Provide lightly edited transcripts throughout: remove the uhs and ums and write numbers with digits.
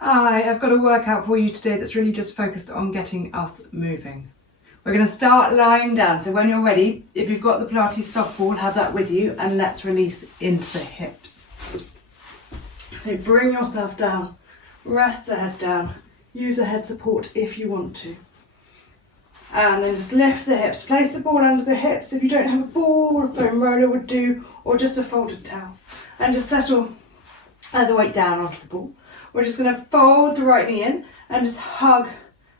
Hi, I've got a workout for you today that's really just focused on getting us moving. We're going to start lying down, so when you're ready, if you've got the Pilates soft ball, have that with you, and let's release into the hips. So bring yourself down, rest the head down, use a head support if you want to. And then just lift the hips, place the ball under the hips. If you don't have a ball, a foam roller would do, or just a folded towel. And just settle the weight down onto the ball. We're just going to fold the right knee in and just hug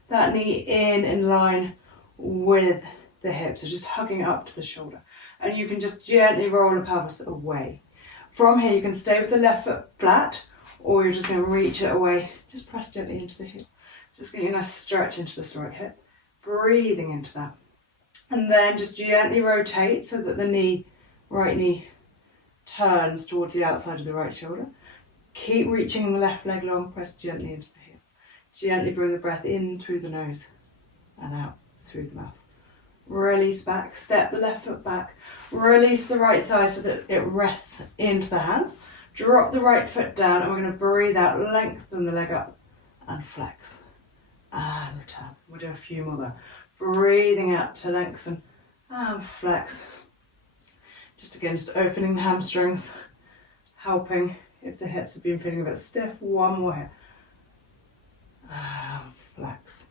that knee in line with the hip. So just hugging up to the shoulder. And you can just gently roll the pelvis away. From here you can stay with the left foot flat, or you're just going to reach it away. Just press gently into the hip. Just getting a nice stretch into this right hip. Breathing into that. And then just gently rotate so that the right knee turns towards the outside of the right shoulder. Keep reaching the left leg long, press gently into the hip. Gently bring the breath in through the nose and out through the mouth. Release back, step the left foot back. Release the right thigh so that it rests into the hands. Drop the right foot down and we're going to breathe out, lengthen the leg up and flex. And return. We'll do a few more there. Breathing out to lengthen and flex. Just again, just opening the hamstrings, helping if the hips have been feeling a bit stiff. One more here. And flex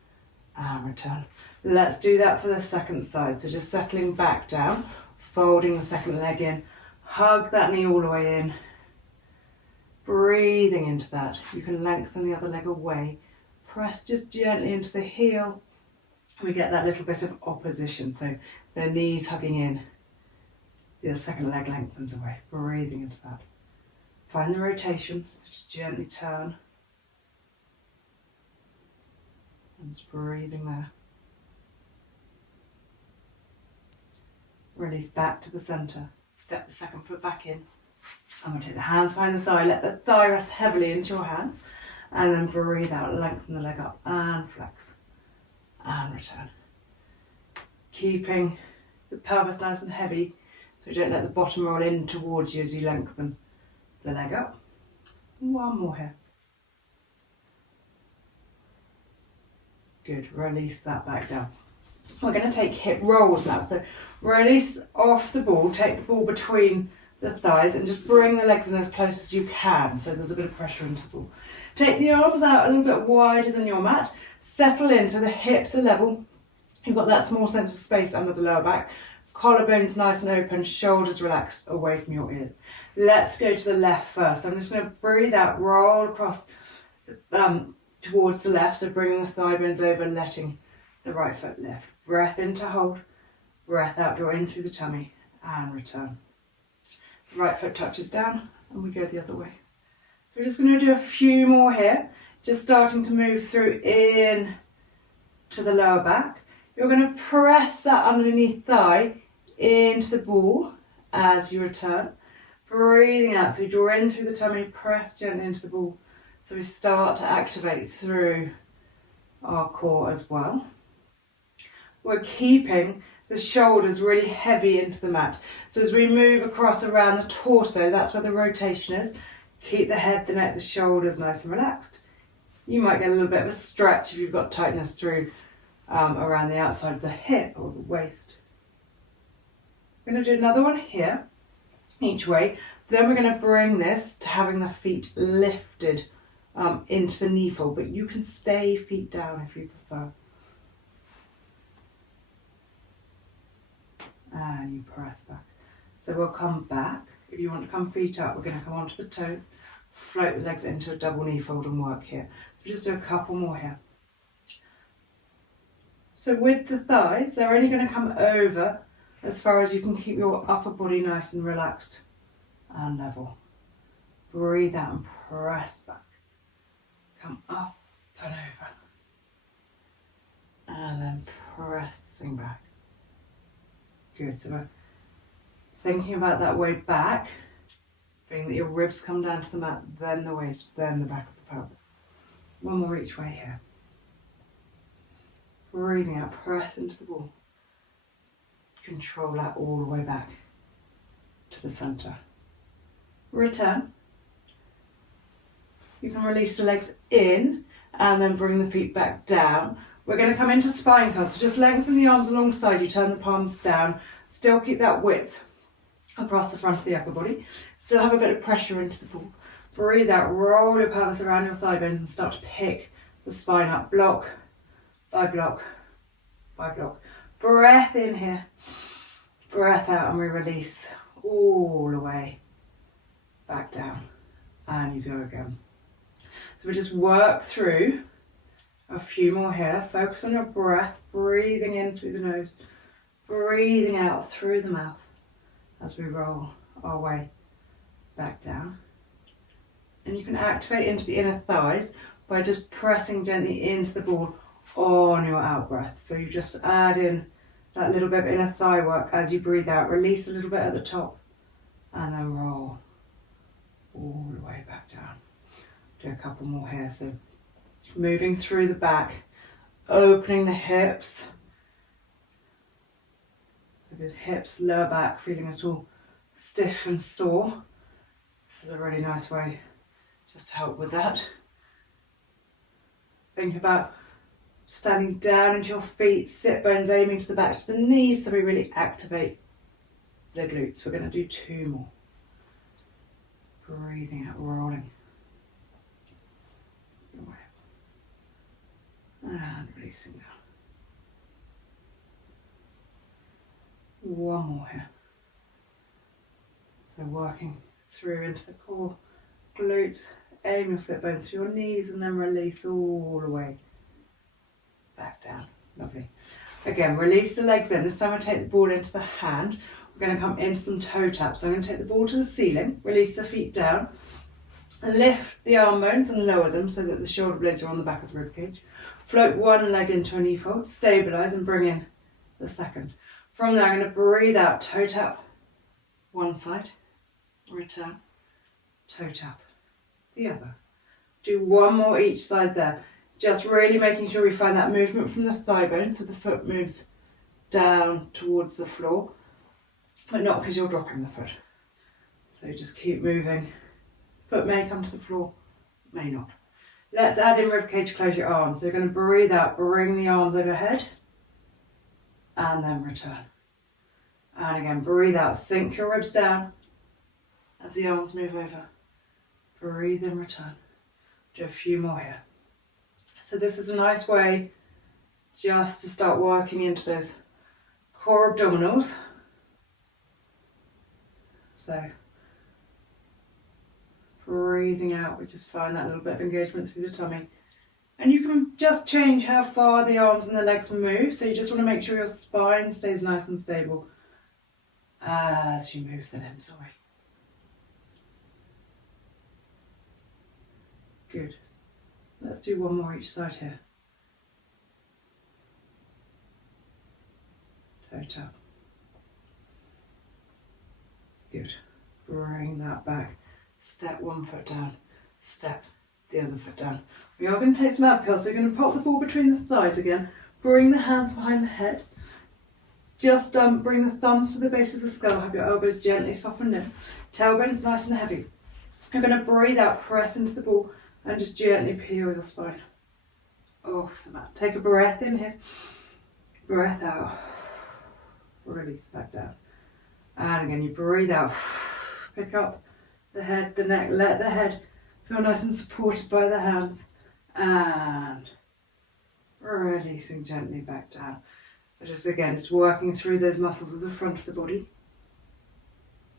and return. Let's do that for the second side. So just settling back down, folding the second leg in, hug that knee all the way in, breathing into that. You can lengthen the other leg away. Press just gently into the heel. We get that little bit of opposition. So the knees hugging in, the second leg lengthens away. Breathing into that. Find the rotation, so just gently turn. And just breathing there. Release back to the centre. Step the second foot back in. I'm going to take the hands behind the thigh. Let the thigh rest heavily into your hands. And then breathe out, lengthen the leg up and flex. And return. Keeping the pelvis nice and heavy so don't let the bottom roll in towards you as you lengthen the leg up. One more here. Good, release that back down. We're going to take hip rolls now. So release off the ball, take the ball between the thighs and just bring the legs in as close as you can so there's a bit of pressure into the ball. Take the arms out a little bit wider than your mat. Settle in so the hips are level. You've got that small centre of space under the lower back. Collarbones nice and open, shoulders relaxed away from your ears. Let's go to the left first. I'm just going to breathe out, roll across towards the left, so bringing the thigh bones over, letting the right foot lift. Breath in to hold, breath out, draw in through the tummy and return. The right foot touches down and we go the other way. So we're just going to do a few more here, just starting to move through in to the lower back. You're going to press that underneath thigh into the ball as you return. Breathing out, so you draw in through the tummy, press gently into the ball. So we start to activate through our core as well. We're keeping the shoulders really heavy into the mat. So as we move across around the torso, that's where the rotation is. Keep the head, the neck, the shoulders nice and relaxed. You might get a little bit of a stretch if you've got tightness through around the outside of the hip or the waist. We're going to do another one here, each way. Then we're going to bring this to having the feet lifted into the knee fold, but you can stay feet down if you prefer. And you press back. So we'll come back. If you want to come feet up, we're going to come onto the toes, float the legs into a double knee fold and work here. So just do a couple more here. So with the thighs, they're only going to come over as far as you can keep your upper body nice and relaxed and level. Breathe out and press back. Come up and over. And then pressing back. Good, so we're thinking about that way back, being that your ribs come down to the mat, then the waist, then the back of the pelvis. One more each way here. Breathing out, press into the ball. Control that all the way back to the centre. Return. You can release the legs in and then bring the feet back down. We're going to come into spine curl, so just lengthen the arms alongside you, turn the palms down, still keep that width across the front of the upper body, still have a bit of pressure into the ball. Breathe out, roll your pelvis around your thigh bones and start to pick the spine up, block by block by block. Breath in here, breath out, and we release all the way back down, and you go again. So we just work through a few more here. Focus on your breath, breathing in through the nose, breathing out through the mouth as we roll our way back down. And you can activate into the inner thighs by just pressing gently into the ball on your out breath. So you just add in that little bit of inner thigh work as you breathe out. Release a little bit at the top and then roll all the way back down. Do a couple more here. So moving through the back, opening the hips. Good hips, lower back, feeling it all stiff and sore. This is a really nice way just to help with that. Think about standing down into your feet, sit bones aiming to the back of the knees, so we really activate the glutes. We're going to do 2 more. Breathing out, rolling. And releasing down. 1 more here. So working through into the core, glutes, aim your sit bones to your knees and then release all the way back down. Lovely. Again, release the legs in. This time I take the ball into the hand. We're going to come into some toe taps. So I'm going to take the ball to the ceiling, release the feet down, lift the arm bones and lower them so that the shoulder blades are on the back of the rib cage. Float one leg into a knee fold, stabilise and bring in the second. From there, I'm going to breathe out, toe tap one side, return, toe tap the other. Do 1 more each side there. Just really making sure we find that movement from the thigh bone so the foot moves down towards the floor, but not because you're dropping the foot. So just keep moving. Foot may come to the floor, may not. Let's add in ribcage, close your arms. So you're going to breathe out, bring the arms overhead, and then return. And again, breathe out, sink your ribs down as the arms move over. Breathe in, return. Do a few more here. So this is a nice way just to start working into those core abdominals. So breathing out, we just find that little bit of engagement through the tummy. And you can just change how far the arms and the legs move. So you just want to make sure your spine stays nice and stable as you move the limbs away. Good. Let's do 1 more each side here. Toe tap. Good. Bring that back. Step 1 foot down. Step the other foot down. We are going to take some ab curls, so you're going to pop the ball between the thighs again. Bring the hands behind the head. Just bring the thumbs to the base of the skull. Have your elbows gently softened in. Tailbone's nice and heavy. You're going to breathe out, press into the ball, and just gently peel your spine off the mat. Take a breath in here. Breath out. Release back down. And again, you breathe out. Pick up the head, the neck. Let the head feel nice and supported by the hands. And releasing gently back down. So just again, just working through those muscles of the front of the body.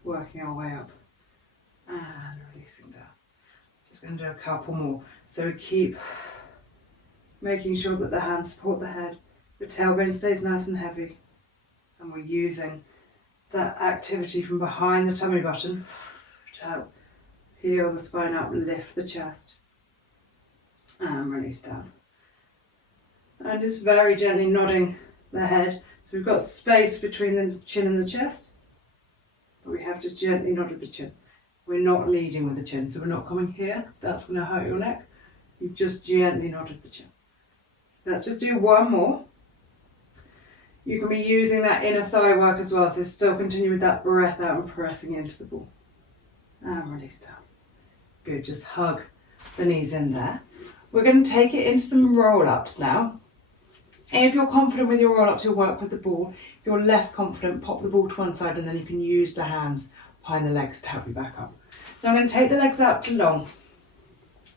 Working our way up. And releasing down. Just going to do a couple more. So we keep making sure that the hands support the head. The tailbone stays nice and heavy. And we're using that activity from behind the tummy button to help peel the spine up, lift the chest. And release down. And just very gently nodding the head. So we've got space between the chin and the chest. But we have just gently nodded the chin. We're not leading with the chin, so we're not coming here. That's going to hurt your neck. You've just gently nodded the chin. Let's just do 1 more. You can be using that inner thigh work as well, so still continue with that breath out and pressing into the ball. And release down. Good, just hug the knees in there. We're going to take it into some roll-ups now. If you're confident with your roll-ups, you'll work with the ball. If you're less confident, pop the ball to one side and then you can use the hands behind the legs to help you back up. So I'm going to take the legs out to long.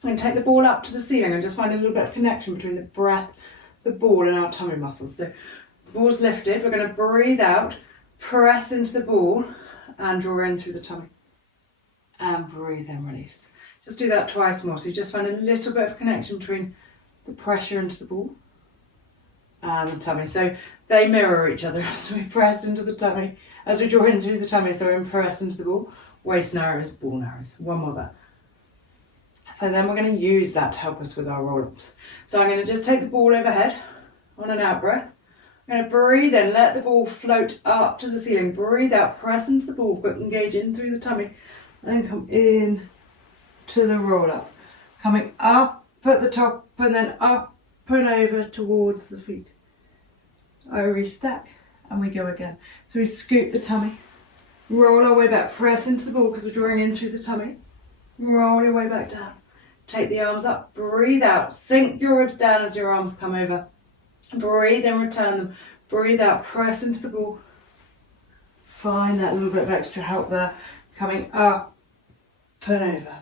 I'm going to take the ball up to the ceiling and just find a little bit of connection between the breath, the ball and our tummy muscles. So the ball's lifted, we're going to breathe out, press into the ball and draw in through the tummy. And breathe in, release. Just do that twice more. So you just find a little bit of connection between the pressure into the ball and the tummy. So they mirror each other as we press into the tummy, as we draw in through the tummy. So we press into the ball, waist narrows, ball narrows. One more there. So then we're going to use that to help us with our roll-ups. So I'm going to just take the ball overhead on an out breath. I'm going to breathe in, let the ball float up to the ceiling. Breathe out, press into the ball, but engage in through the tummy. And then come in to the roll-up. Coming up at the top and then up and over towards the feet. I restack and we go again. So we scoop the tummy, roll our way back, press into the ball because we're drawing in through the tummy. Roll your way back down. Take the arms up, breathe out, sink your ribs down as your arms come over. Breathe in, return them. Breathe out, press into the ball. Find that little bit of extra help there. Coming up and over.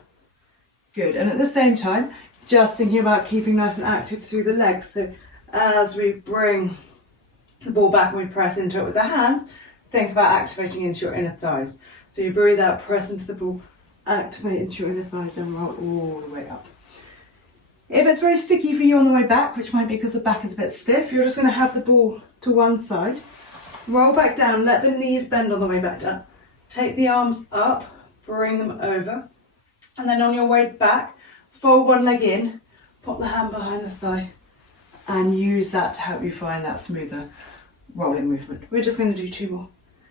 Good, and at the same time, just thinking about keeping nice and active through the legs. So as we bring the ball back and we press into it with the hands, think about activating into your inner thighs. So you breathe out, press into the ball, activate into your inner thighs and roll all the way up. If it's very sticky for you on the way back, which might be because the back is a bit stiff, you're just going to have the ball to one side, roll back down, let the knees bend on the way back down, take the arms up, bring them over, and then on your way back, fold one leg in, pop the hand behind the thigh, and use that to help you find that smoother rolling movement. We're just going to do two more.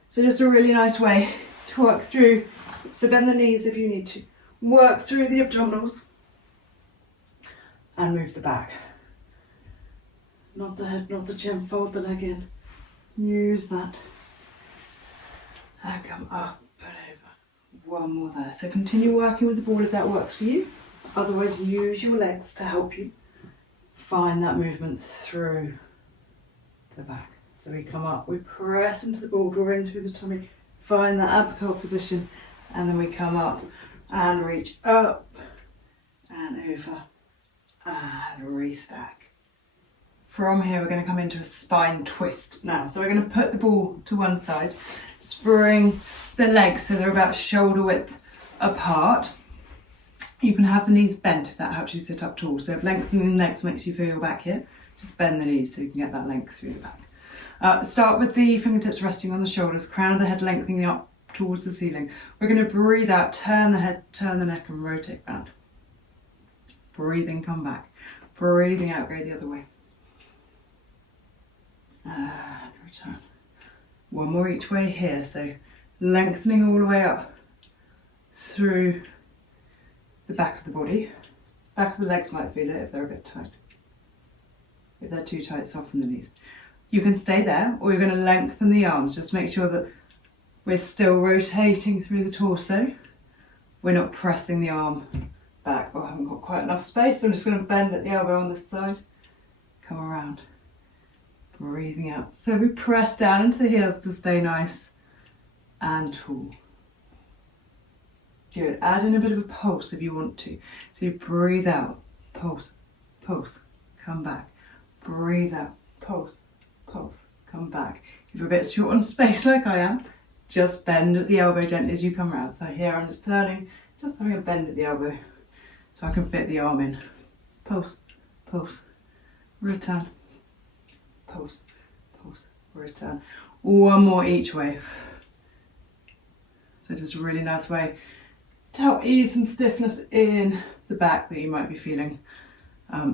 So just a really nice way to work through. So bend the knees if you need to. Work through the abdominals and move the back. Not the head, not the chin, fold the leg in. Use that. And come up and over. One more there. So continue working with the ball if that works for you. Otherwise use your legs to help you find that movement through the back. So we come up, we press into the ball, draw in through the tummy, find that abcurl position, and then we come up and reach up and over and restack. From here, we're going to come into a spine twist now. So we're going to put the ball to one side, spring the legs so they're about shoulder width apart. You can have the knees bent if that helps you sit up tall. So if lengthening the legs makes you feel your back here, just bend the knees so you can get that length through the back. Start with the fingertips resting on the shoulders, crown of the head lengthening up towards the ceiling. We're going to breathe out, turn the head, turn the neck and rotate round. Breathe in, come back. Breathing out, go the other way. And return. One more each way here, so lengthening all the way up through the back of the body. Back of the legs might feel it if they're a bit tight. If they're too tight, soften the knees. You can stay there, or you're going to lengthen the arms. Just make sure that we're still rotating through the torso. We're not pressing the arm back. Oh, I haven't got quite enough space, so I'm just going to bend at the elbow on this side. Come around. Breathing out. So we press down into the heels to stay nice and tall. Good. Add in a bit of a pulse if you want to. So you breathe out, pulse, pulse, come back. Breathe out, pulse, pulse, come back. If you're a bit short on space like I am, just bend at the elbow gently as you come round. So here I'm just turning, just having a bend at the elbow so I can fit the arm in. Pulse, pulse, return, pulse, pulse, return. One more each way. So just a really nice way to help ease some stiffness in the back that you might be feeling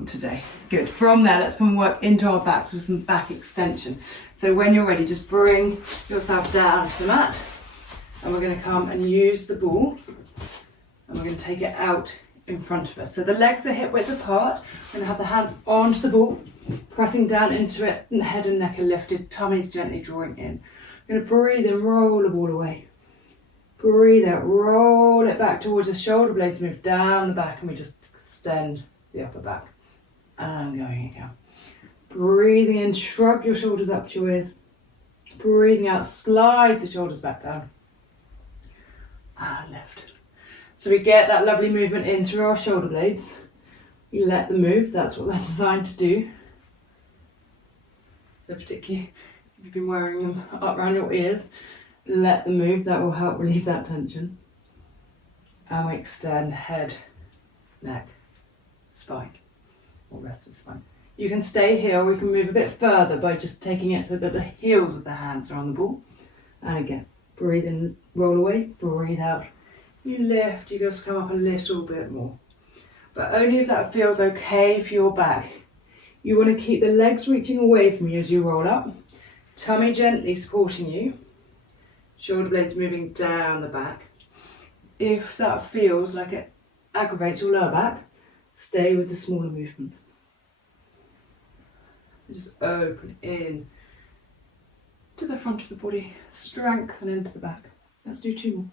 today. Good. From there, let's come and work into our backs with some back extension. So when you're ready, just bring yourself down to the mat and we're going to come and use the ball and we're going to take it out in front of us. So the legs are hip width apart. We're going to have the hands onto the ball, pressing down into it, and the head and neck are lifted, tummies gently drawing in. We're going to breathe and roll the ball away. Breathe out, roll it back towards the shoulder blades, move down the back and we just extend the upper back. And going again. Breathing in, shrug your shoulders up to your ears. Breathing out, slide the shoulders back down. And lift. So we get that lovely movement in through our shoulder blades. You let them move, that's what they're designed to do. So particularly if you've been wearing them up around your ears, let them move, that will help relieve that tension. And we extend head, neck, spine, or rest of the spine. You can stay here, or we can move a bit further by just taking it so that the heels of the hands are on the ball. And again, breathe in, roll away, breathe out. You lift, you just come up a little bit more. But only if that feels okay for your back. You want to keep the legs reaching away from you as you roll up. Tummy gently supporting you. Shoulder blades moving down the back. If that feels like it aggravates your lower back, stay with the smaller movement. Just open in to the front of the body, strengthen into the back. Let's do 2 more.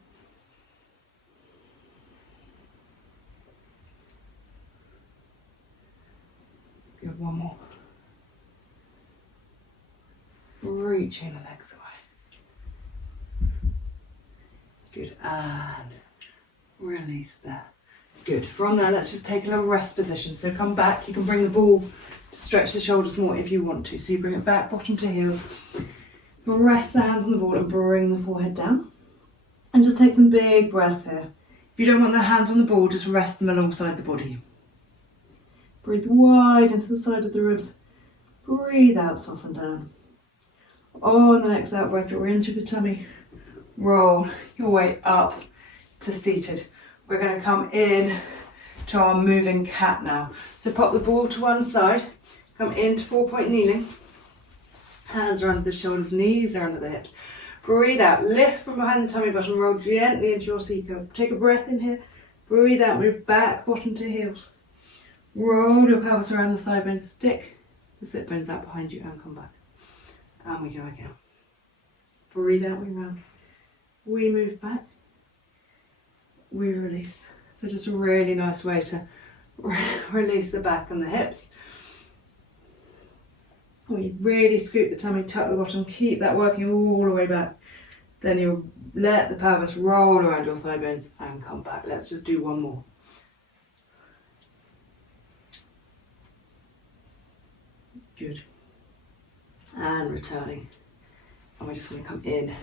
Good, 1 more. Reaching the legs away. Good, and release there. Good, from there let's just take a little rest position. So come back, you can bring the ball to stretch the shoulders more if you want to. So you bring it back, bottom to heels. You rest the hands on the ball and bring the forehead down. And just take some big breaths here. If you don't want the hands on the ball, just rest them alongside the body. Breathe wide into the side of the ribs. Breathe out, soften down. On the next out breath, draw in through the tummy. Roll your way up to seated. We're going to come in to our moving cat now. So pop the ball to one side, come into 4-point kneeling. Hands are under the shoulders, knees are under the hips. Breathe out, lift from behind the tummy button, roll gently into your C-curve. Take a breath in here, breathe out, move back, bottom to heels. Roll your pelvis around the thigh bone, stick the sit bones out behind you and come back. And we go again. Breathe out, we round. We move back. We release. So just a really nice way to release the back and the hips. We really scoop the tummy, tuck the bottom, keep that working all the way back. Then you'll let the pelvis roll around your thigh bones and come back. Let's just do 1 more. Good. And returning. And we just want to come in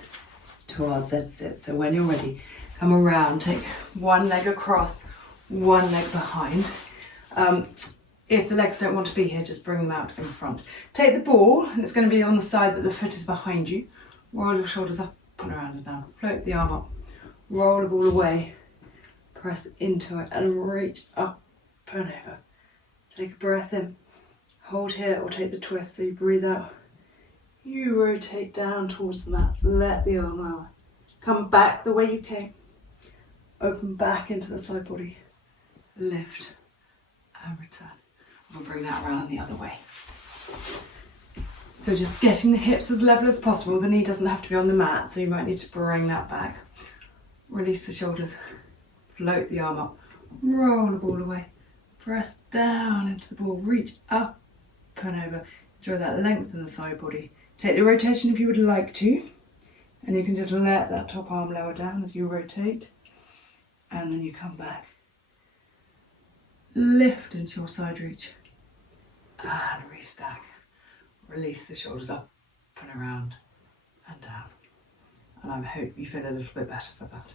to our Z sit. So when you're ready, come around, take one leg across, one leg behind. If the legs don't want to be here, just bring them out in front. Take the ball, and it's going to be on the side that the foot is behind you. Roll your shoulders up and around and down. Float the arm up. Roll the ball away. Press into it and reach up and over. Take a breath in. Hold here or take the twist. So you breathe out. You rotate down towards the mat. Let the arm out. Come back the way you came. Open back into the side body. Lift and return. We'll bring that around the other way. So just getting the hips as level as possible. The knee doesn't have to be on the mat, so you might need to bring that back. Release the shoulders. Float the arm up. Roll the ball away. Press down into the ball. Reach up and over. Enjoy that length in the side body. Take the rotation if you would like to. And you can just let that top arm lower down as you rotate. And then you come back. Lift into your side reach. And restack. Release the shoulders up and around and down. And I hope you feel a little bit better for that.